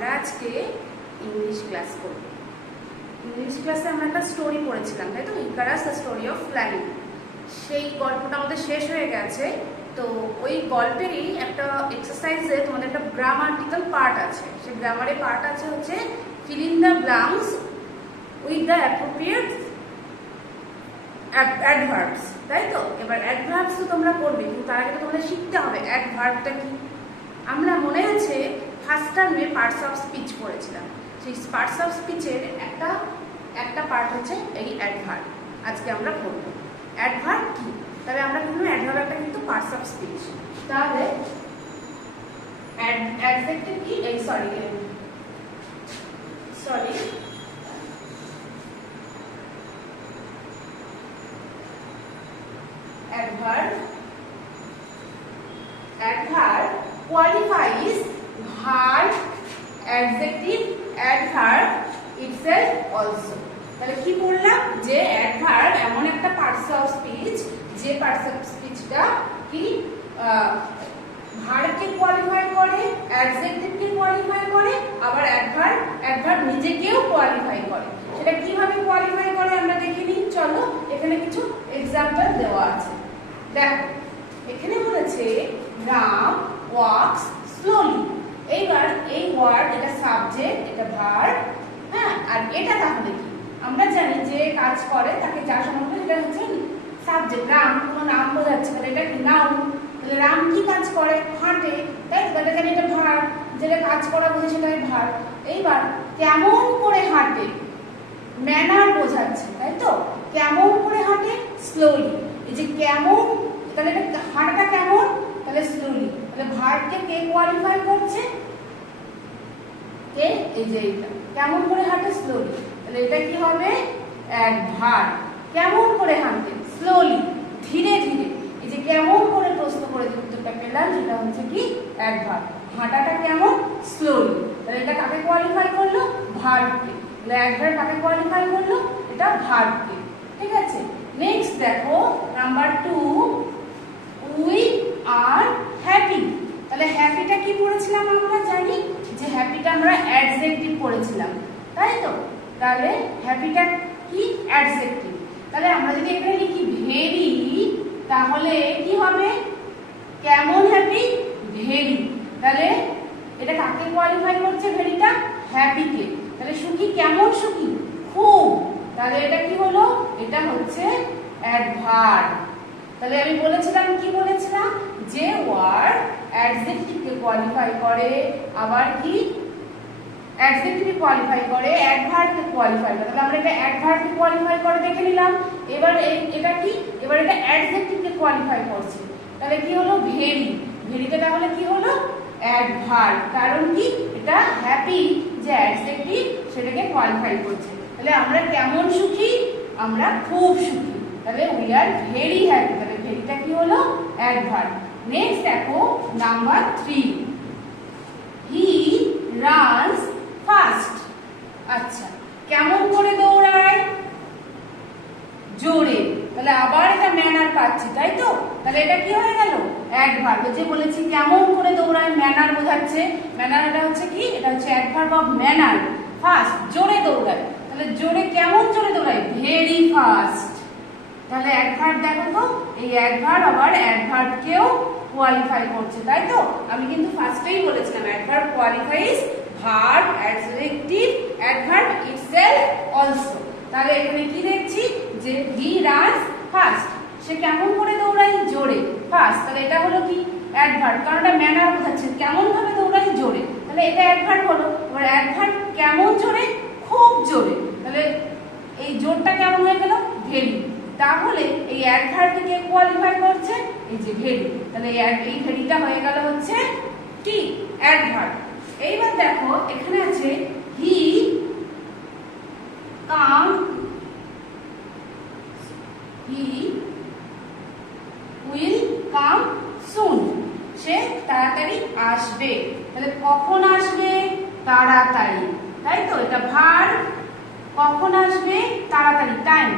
আমরা আজকে English class করব। ইংলিশ ক্লাসে আমরা একটা স্টোরি পড়েছিলাম, তাই তো, Icarus the story of flying. সেই গল্পটা আমাদের শেষ হয়ে গেছে। তো ওই গল্পেরই একটা এক্সারসাইজে তোমাদের একটা গ্রামাটিক্যাল পার্ট আছে। সেই গ্রামারের পার্ট আছে হচ্ছে fill in the blanks with the appropriate adverbs, তাই তো। এবার অ্যাডভার্বস তো তোমরা করবে, কিন্তু তার আগে তো তোমাদের শিখতে হবে অ্যাডভার্বটা কি। আমরা মনে আছে ফার্স্ট টার্মে পার্টস অফ স্পিচ পড়েছিলাম। সেই পার্টস অফ স্পিচের একটা পার্ট হচ্ছে এই অ্যাডভার্ব। আজকে আমরা পড়ব অ্যাডভার্ব কি। তবে আমরা কিন্তু অ্যাডভার্বটা কিন্তু পার্টস অফ স্পিচ। তাহলে অ্যাডজেক্টিভ কি, sorry adverb qualifies verb, adjective, adverb itself also. তাহলে কি বললাম যে adverb এমন একটা পার্টস অফ স্পিচ, যে পার্টস অফ স্পিচটা কি ভার্বকে কোয়ালিফাই করে, অ্যাডজেক্টিভকে কোয়ালিফাই করে, আবার অ্যাডভার্ব নিজেকেও কোয়ালিফাই করে। সেটা কিভাবে কোয়ালিফাই করে আমরা দেখে নিই। চলো, এখানে কিছু এক্সাম্পল দেওয়া আছে। দেখো, এখানে বলেছে রাম ওয়াকস স্লোলি। এইবার এই ওয়ার্ড, এটা সাবজেক্ট, এটা ভার্ব, হ্যাঁ। আর এটা তাহলে কি, আমরা জানি যে কাজ করে তাকে যা সম্বন্ধে, এটা হচ্ছে সাবজেক্ট। রাম কোনো নাম বোঝাচ্ছে, তাহলে এটা কি নাউন। তাহলে রাম কি কাজ করে, হাঁটে, তাই তো। তাহলে জানি এটা ভার্ব, যেটা কাজ করা বোঝে সেটাই ভার্ব। এইবার কেমন করে হাঁটে, ম্যানার বোঝাচ্ছে, তাই তো। কেমন করে হাঁটে, স্লোলি। এই যে কেমন, তাহলে এটা হাঁটাটা কেমন, তাহলে স্লোলি। তাহলে ভার্বকে কে কোয়ালিফাই করছে, কে, এই যে এটা কেমন করে হাঁটে, স্লোলি। তাহলে এটা কি হবে, অ্যাডভার্ব। কেমন করে হাঁটে, স্লোলি, ধীরে ধীরে। এই যে কেমন করে প্রশ্ন করে যে উত্তরটা পেলাম, সেটা হচ্ছে কি অ্যাডভার্ব। হাঁটাটা কেমন, স্লোলি। তাহলে এটা কাকে কোয়ালিফাই করলো, ভার্বকে। তাহলে অ্যাডভার্ব কাকে কোয়ালিফাই করলো, এটা ভার্বকে। ঠিক আছে। নেক্সট দেখো নাম্বার 2, উই আর হ্যাপি। তাহলে হ্যাপিটা কি পড়েছিলাম, আমরা জানি যে হ্যাপিটা আমরা অ্যাডজেক্টিভ পড়েছিলাম, তাই তো। তাহলে হ্যাপিটা কি, অ্যাডজেক্টিভ। তাহলে আমরা যদি এখানে লিখি ভেরি, তাহলে কি হবে, কেমন হ্যাপি, ভেরি। তাহলে এটা কাকে কোয়ালিফাই করছে, ভেরিটা, হ্যাপিকে। তাহলে সুখী, কেমন সুখী, খুব। তাহলে এটা কি হলো, এটা হচ্ছে অ্যাডভার্ব। তাহলে আমি বলেছিলাম, কি বলেছিলাম, যে ওয়ার্ড অ্যাডজেক্টিভকে কোয়ালিফাই করে, আবার কি অ্যাডজেক্টিভকে কোয়ালিফাই করে, অ্যাডভার্বকে কোয়ালিফাই করে। তাহলে আমরা এটা অ্যাডভার্বকে কোয়ালিফাই করে দেখে নিলাম। এবার এটা কি, এবার এটা অ্যাডজেক্টিভকে কোয়ালিফাই করছে। তাহলে কি হলো, ভেরি। ভেরিতে তাহলে কি হলো, অ্যাডভার্ব। কারণ কি, এটা হ্যাপি যে অ্যাডজেক্টিভ, সেটাকে কোয়ালিফাই করছে। তাহলে আমরা কেমন সুখী, আমরা খুব সুখী। তাহলে উই আর ভেরি হ্যাপি। তাহলে ভেরিটা কি হলো, অ্যাডভার্ব। নেক্সট দেখো নাম্বার 3, হি রানস ফাস্ট। আচ্ছা, কেমন করে দৌড়ায়, জোরে। তাহলে আবার এটা ম্যানার পাচ্ছি, তাই তো। তাহলে এটা কি হয়ে গেল, অ্যাডভার্ব। যে বলেছি কেমন করে দৌড়ায়, ম্যানার বোঝাচ্ছে। ম্যানার এটা হচ্ছে কি, এটা হচ্ছে অ্যাডভার্ব অফ ম্যানার। ফাস্ট, জোরে দৌড়ায়। তাহলে জোরে, কেমন জোরে দৌড়ায়, ভেরি ফাস্ট। তাহলে অ্যাডভার্ব দেখো তো, এই অ্যাডভার্ব আবার অ্যাডভার্বকেও কোয়ালিফাই করছে, তাই তো। আমি কিন্তু ফার্স্টেই বলেছিলাম adverb qualifies verb, adjective, adverb itself also. তাহলে এখানে কি দেখছি, যে হি রানস ফাস্ট, সে কেমন করে দৌড়ায়, জোরে, ফাস্ট। তাহলে এটা হলো কি, অ্যাডভার্ব, কারণ এটা ম্যানার বোঝাচ্ছে, কেমন ভাবে দৌড়ায়, জোরে। তাহলে এটা অ্যাডভার্ব হলো। এবার অ্যাডভার্ব কেমন জোরে, খুব জোরে। তাহলে এই জোরটা কেমন হয়ে গেল, ভেরি। তাহলে এই অ্যাডভার্বকে কোয়ালিফাই করছে, এই যে ভেরি। তাহলে এই ভেরিটা হয়ে গেল হচ্ছে কি, অ্যাডভার্ব। এইবার দেখো এখানে আছে হি কাম, হি উইল কাম সুন। সে তাড়াতাড়ি আসবে। তাহলে কখন আসবে, তাড়াতাড়ি, তাই তো। এটা ভার্ব, কখন আসবে, তাড়াতাড়ি, টাইম,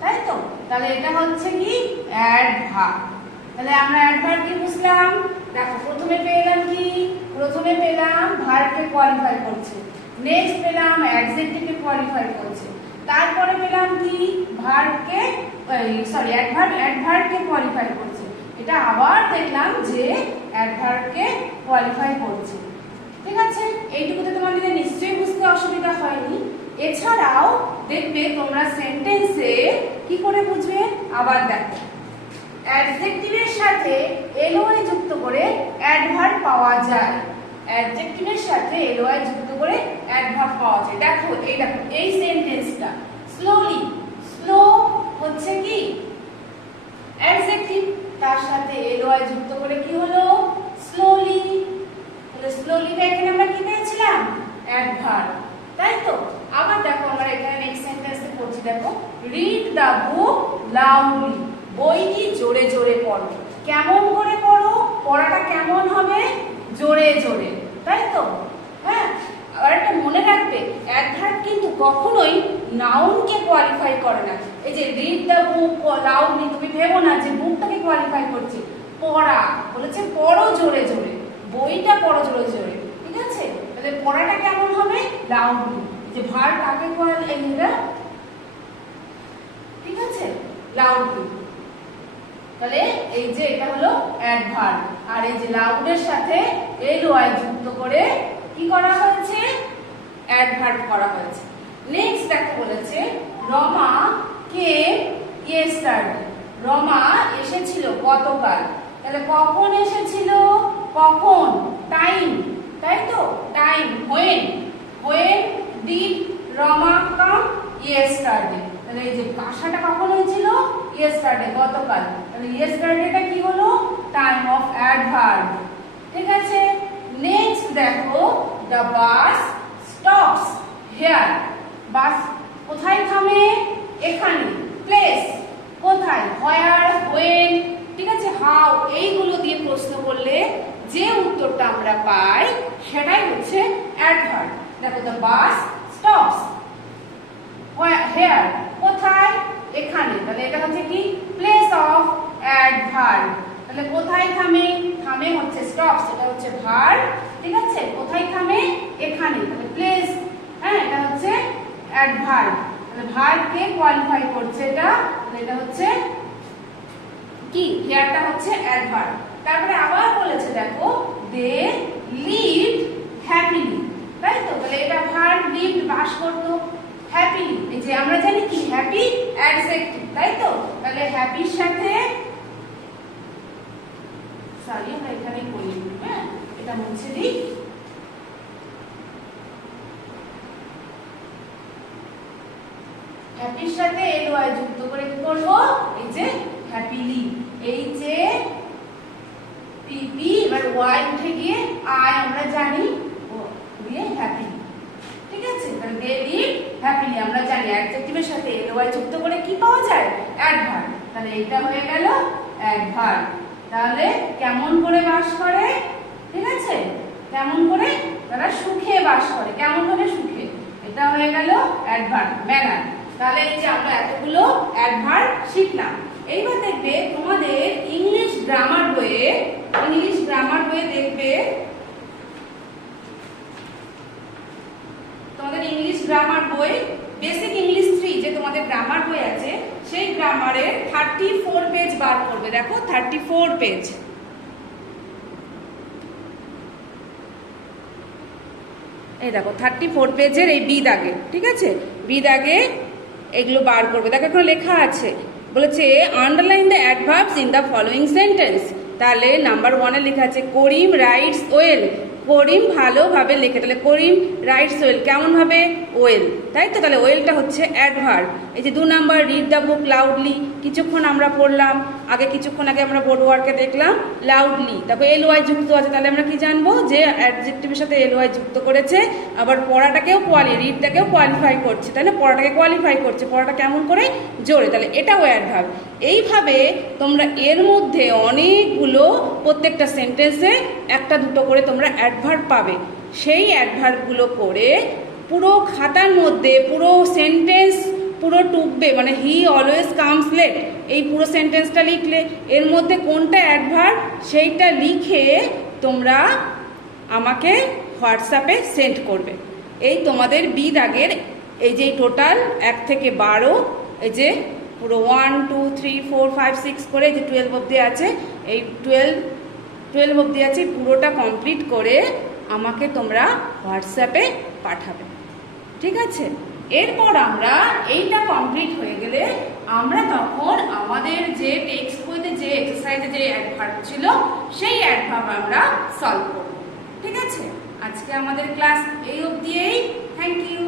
তাই তো। তাহলে এটা হচ্ছে কি, অ্যাডভার্ব। তাহলে আমরা অ্যাডভার্ব কি বুঝলাম, দেখো প্রথমে পেলাম কি, প্রথমে পেলাম ভার্ব ভার্বকে কোয়ালিফাই করছে। নেক্সট পেলাম অ্যাডজেক্টিভকে কোয়ালিফাই করছে। তারপরে পেলাম কি ভার্বকে অ্যাডভার্বকে কোয়ালিফাই করছে। এটা আবার দেখলাম যে অ্যাডভার্বকে কোয়ালিফাই করছে। ঠিক আছে, এইটুকুতে তোমাদের নিশ্চয়ই বুঝতে অসুবিধা হয়নি। এছাড়াও দেখবে তোমরা সেন্টেন্সে কি করে বুঝবে, আবার দেখো অ্যাডজেক্টিভের সাথে এলওআই যুক্ত করে অ্যাডভার্ব পাওয়া যায়। অ্যাডজেক্টিভের সাথে এলওআই যুক্ত করে অ্যাডভার্ব পাওয়া যায়। দেখো এই সেন্টেন্সটা স্লোলি, স্লো হচ্ছে কি অ্যাডজেক্টিভ, তার সাথে এলওআই যুক্ত করে কি হলো স্লোলি। তাহলে স্লোলিটা এখানে আমরা কি পেয়েছিলাম অ্যাডভার্ব, তাই তো। আবার দেখো আমরা এখানে নেক্সট সেন্টেন্সে পড়ছি, দেখো রিড দ্য বুক লাউডলি, বইটি জোরে জোরে পড়ো। কেমন করে পড়ো, পড়াটা কেমন হবে জোরে জোরে, তাই তো। হ্যাঁ, আবার একটা মনে রাখবে অ্যাডভার্ব কিন্তু কখনোই নাউনকে কোয়ালিফাই করে না। এই যে রিড দ্য বুক লাউডলি, তুমি ভেবো না যে বুকটাকে কোয়ালিফাই করছে, পড়া বলেছে পড়ো জোরে জোরে, বইটা পড়ো জোরে জোরে, ঠিক আছে। তাহলে পড়াটা কেমন হবে লাউডলি, যে ভার্ব কাকে কোয়ালিফাই, ঠিক আছে, লাউডলি। তাহলে এই যে এটা হলো অ্যাডভার্ব, আর এই যে লাউডের সাথে এলওআই যুক্ত করে কি করা হয়েছে অ্যাডভার্ব করা হয়েছে। নেক্সট দেখো বলেছে রমা কেম ইয়েস্টারডে, রমা এসেছিল গতকাল। তাহলে কখন এসেছিল, কখন, টাইম, তাই তো, time. When did Rama come yesterday, তাহলে এই যে ভাষাটা কখন হয়েছিল ইয়েস্টারডে, গতকাল। তাহলে ইয়েস্টারডেটা কি হলো টাইম অফ অ্যাডভার্ব, ঠিক আছে। নেক্সট দেখো দ্য বাস স্টপস হিয়ার, বাস কোথায় থামে এখানে, প্লেস কোথায়, হোয়ার, হোয়েন, ঠিক আছে, হাউ, এইগুলো দিয়ে প্রশ্ন করলে যে উত্তরটা আমরা পাই সেটাই হচ্ছে অ্যাডভার্ব। দেখো দ্য বাস স্টপস হিয়ার, কোথায় এখানে, তাহলে এটা হচ্ছে কি প্লেস অফ অ্যাডভার্ব। তাহলে কোথায় থামে, থামে হচ্ছে স্টপস, এটা হচ্ছে ভার্ব, ঠিক আছে। কোথায় থামে এখানে, তাহলে প্লেস, হ্যাঁ এটা হচ্ছে অ্যাডভার্ব। তাহলে ভার্বকে কোয়ালিফাই করছে এটা, তাহলে এটা হচ্ছে কি হিয়ারটা হচ্ছে অ্যাডভার্ব। তারপরে আবার বলেছে দেখো দে লিভড হ্যাপিলি, তাই তো। তাহলে এটা ভার্ব, লিভড বাস করতো, হ্যাপিলি এই যে আমরা জানি কি হ্যাপি অ্যাডজেক্টিভ, তাই তো। তাহলে হ্যাপির সাথে সরি আমরা এখানেই করি, হ্যাঁ এটা মুছে দিই। হ্যাপির সাথে এলওআই যুক্ত করে কি করব, এই যে হ্যাপিলি, এই যে পিপি এবার ওয়াই উঠে গিয়ে আই আমরা জানি দিয়ে হ্যাপিলি, ঠিক আছে। তাহলে দে লিভ হ্যাপিলি আমরা জানি অ্যাডজেক্টিভের সাথে এলওআই যুক্ত করে কি পাওয়া যায় অ্যাডভার্ব। তাহলে এটা হয়ে গেল অ্যাডভার্ব। তাহলে কেমন করে বাস করে, ঠিক আছে, কেমন করে তারা সুখে বাস করে, কেমন করে সুখে, এটা হয়ে গেল অ্যাডভার্ব ম্যানার। তাহলে এই যে আমরা এতগুলো অ্যাডভার্ব শিখলাম। এইবার দেখবে তোমাদের ইংলিশ গ্রামার বইয়ে দেখবে তোমাদের ইংলিশ গ্রামার বই বেসিক ইংলিশ 3 যে তোমাদের গ্রামার বই আছে সেই গ্রামারের 34 পেজ বার করবে। দেখো 34 পেজ, এই দেখো 34 পেজের এই বি দাগে, ঠিক আছে, বি দাগে এগুলো বার করবে। দেখো এখানে লেখা আছে, বলেছে underline the adverbs in the following sentence. তাহলে নাম্বার 1 লেখা আছে করিম রাইটস ওয়েল, করিম ভালোভাবে লেখে। তাহলে করিম রাইটস ওয়েল কেমন ভাবে, ওয়েল, তাই তো। তাহলে ওয়েলটা হচ্ছে অ্যাডভার্ব। এই যে 2 number read the book loudly, কিছুক্ষণ আমরা পড়লাম কিছুক্ষণ আগে আমরা বোর্ড ওয়ার্কে দেখলাম লাউডলি, তারপর এলওয়াই যুক্ত আছে। তাহলে আমরা কি জানবো যে অ্যাডজেক্টিভের সাথে এলওয়াই যুক্ত করেছে, আবার পড়াটাকেও রিডটাকেও কোয়ালিফাই করছে, তাহলে পড়াটাকে কোয়ালিফাই করছে, পড়াটা কেমন করে জোরে, তাহলে এটাও অ্যাডভার্ব। এইভাবে তোমরা এর মধ্যে অনেকগুলো প্রত্যেকটা সেন্টেন্সে 1-2 করে তোমরা অ্যাডভার্ব পাবে। সেই অ্যাডভার্বগুলো করে পুরো খাতার মধ্যে পুরো সেন্টেন্স পুরো টুকবে, মানে হি অলওয়েজ কামস লেট, এই পুরো সেন্টেন্সটা লিখলে এর মধ্যে কোনটা অ্যাডভার্ব সেইটা লিখে তোমরা আমাকে হোয়াটসঅ্যাপে সেন্ড করবে। এই তোমাদের বি দাগের এই যে টোটাল 1 থেকে 12, এই যে পুরো 1 2 3 4 5 6 করে যে 12 অবধি আছে, এই 12 অবধি আছে, পুরোটা কমপ্লিট করে আমাকে তোমরা হোয়াটসঅ্যাপে পাঠাবে, ঠিক আছে? এরপর আমরা এইটা কমপ্লিট হয়ে গেলে আমরা তখন আমাদের যে টেক্সট বইতে যে এক্সারসাইজে যে অ্যাডভার্ব ছিল সেই অ্যাডভার্ব আমরা সলভ করব, ঠিক আছে? আজকে আমাদের ক্লাস এই অবধিই। Thank you.